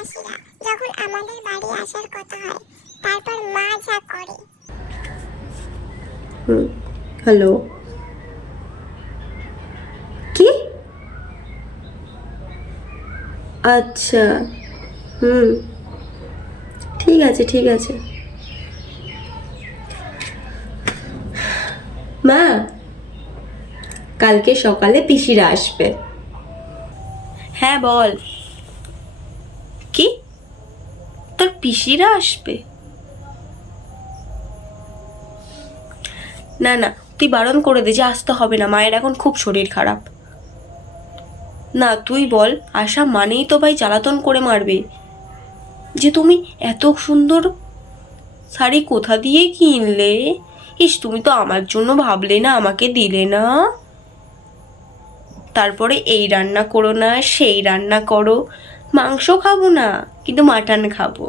মাসিরা যখন আমাদের বাড়ি আসার কথা হয়, তারপর মা যা করে। হ্যালো, কি? আচ্ছা, হুম, ঠিক আছে ঠিক আছে। মা, কালকে সকালে পিসিরা আসবে। হ্যাঁ বল। কি? তোর পিসিরা আসবে? না না, তুই বারণ করে দে যে আসতে হবে না, মায়ের এখন খুব শরীর খারাপ। না তুই বল, আশা মানেই তো ভাই জ্বালাতন করে মারবে। যে তুমি এত সুন্দর শাড়ি কোথা দিয়ে কিনলে? ইস, তুমি তো আমার জন্য ভাবলে না, আমাকে দিলে না। তারপরে এই রান্না করো না, সেই রান্না করো। মাংস খাবো না, কিন্তু মাটন খাবো।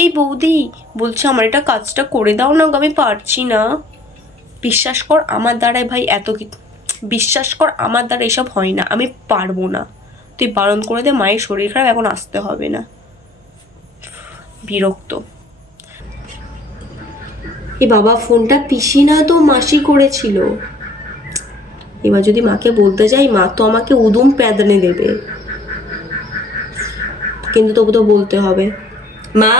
এই বৌদি, বলছে আমার এটা কাজটা করে দাও না গো, আমি পারছি না। বিশ্বাস কর আমার দ্বারাই ভাই বিশ্বাস কর আমার দ্বারা এসব হয় না, আমি পারবো না। তুই বারণ করে দে, মায়ের শরীর খারাপ, এখন আসতে হবে না। বিরক্ত। এ বাবা, ফোনটা পিসি না তো মাসি করেছিল। এবার যদি মাকে বলতে যাই, মা তো আমাকে উদুম প্যাদনে দেবে। কিন্তু তবু তো বলতে হবে। মা,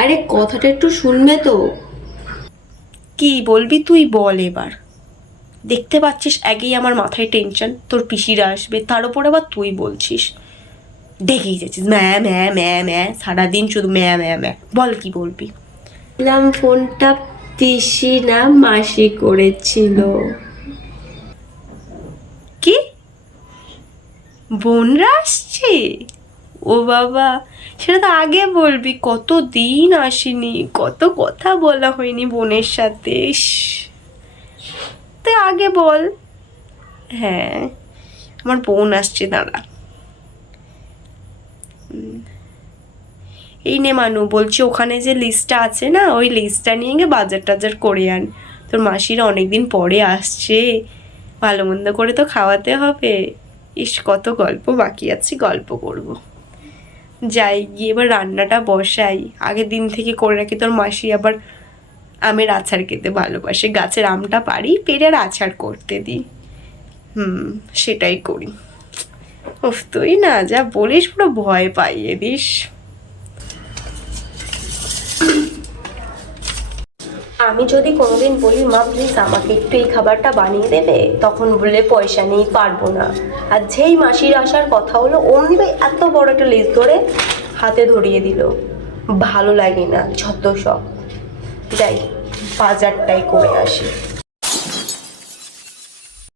আরে কথাটা একটু শুনবে তো? কি বলবি তুই বল এবার। দেখতে পাচ্ছিস আগেই আমার মাথায় টেনশন, তোর পিসিরা আসবে, তার উপর আবার তুই বলছিস। দেখেই যাচ্ছিস ম্যা ম্যা ম্যা ম্যা, সারাদিন শুধু ম্যা ম্যা ম্যা। বল কি বলবি। ফোনটা পিসি না মাসি করেছিল। কি? বোনরা আসছে? ও বাবা, সেটা তো আগে বলবি, কত দিন আসেনি, কত কথা বলা হয়নি বোনের সাথে। তুই আগে বল। হ্যাঁ, আমার বোন আসছে, দাঁড়া। এই নে মানু, বলছি ওখানে যে লিস্টটা আছে না, ওই লিস্টটা নিয়ে গিয়ে বাজার টাজার করে আন। তোর মাসিরা অনেকদিন পরে আসছে, ভালো মন্দ করে তো খাওয়াতে হবে। ইস, কত গল্প বাকি আছে, গল্প করব। যাই গিয়ে এবার রান্নাটা বসাই, আগের দিন থেকে করে রাখি। তোর মাসি আবার আমের আচার খেতে ভালোবাসে, গাছের আমটা পারি, পেরে আর আচার করতে দিই। সেটাই করি। উফ, তুই না যা বলিস, পুরো ভয় পাইয়ে দিস। আমি যদি কোনোদিন বলি মা প্লিজ আমাকে একটু এই খাবারটা বানিয়ে দেবে, তখন বললে পয়সা নেই, পারবো না। আর যেই মাসির আসার কথা হলো, অমনি এত বড় একটা লিস্ট ধরে হাতে ধরিয়ে দিল। ভালো লাগে না, যত সব। যাই বাজারটাই করে আসি।